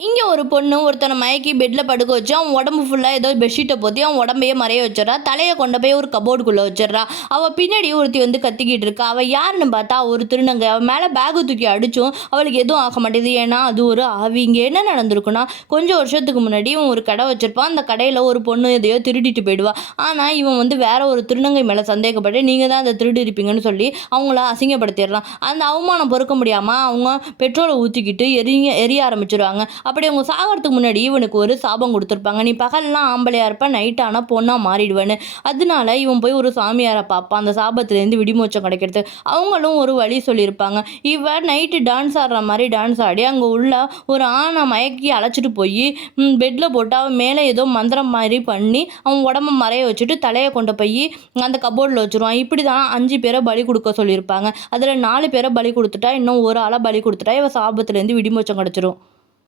இங்க ஒரு பொண்ணு ஒருத்தன மயக்கி பெட்ல படுக்க வச்சு, அவன் உடம்பு ஃபுல்லா ஏதோ பெட்ஷீட்ட போத்தி அவன் உடம்பையே மறைய வச்சுர்றா. தலைய கொண்டு போய் ஒரு கபோர்டுக்குள்ள வச்சுர்றா. அவ பின்னாடி ஒருத்தி வந்து கத்திக்கிட்டு இருக்கா. அவ யாருன்னு பார்த்தா ஒரு திருநங்கை. அவ மேல பேக்க தூக்கி அடிச்சும் அவளுக்கு எதுவும் ஆக மாட்டேங்குது. ஏன்னா, அது ஒரு ஆவி. இங்க என்ன நடந்திருக்குன்னா, கொஞ்சம் வருஷத்துக்கு முன்னாடி இவன் ஒரு கடை வச்சிருப்பான். அந்த கடையில ஒரு பொண்ணு எதையோ திருடிட்டு போயிடுவா. ஆனா, இவன் வந்து வேற ஒரு திருநங்கை மேல சந்தேகப்பட்டு, நீங்க தான் அத திருடி இருப்பீங்கன்னு சொல்லி அவங்கள அசிங்கப்படுத்திர்றான். அந்த அவமானம் பொறுக்க முடியாம அவங்க பெட்ரோல ஊத்திக்கிட்டு எரிய ஆரம்பிச்சுருவாங்க. அப்படி அவங்க சாகறதுக்கு முன்னாடி இவனுக்கு ஒரு சாபம் குடுத்துருப்பாங்க. நீ பகல்லாம் ஆம்பளையா இருப்ப, நைட் ஆனா பொண்ணா மாறிடுவேன்னு. அதனால இவன் போய் ஒரு சாமியார பார்ப்பான். அந்த சாபத்திலேருந்து விடிமோச்சம் கிடைக்கிறதுக்கு. அவங்களும் ஒரு வழி சொல்லியிருப்பாங்க. இவ நைட்டு டான்ஸ் ஆடுற மாரி டான்ஸ் ஆடி, அங்க உள்ள ஒரு ஆண மயக்கி அழைச்சிட்டு போயி பெட்ல போட்டு அவன் மேல ஏதோ மந்திரம் மாரி பண்ணி, அவன் உடம்ப மறைய வச்சுட்டு தலைய கொண்டு போயி அந்த கபோர்ட்ல வச்சுருவான். இப்படிதான் 5 பேர பலி குடுக்க சொல்லியிருப்பாங்க. அதுல 4 பேர பலி குடுத்துட்டா, இன்னும் ஒரு ஆள பலி குடுத்துட்டா, இவ சாபத்திலேருந்து விடிமோச்சம் கிடைச்சிரும்.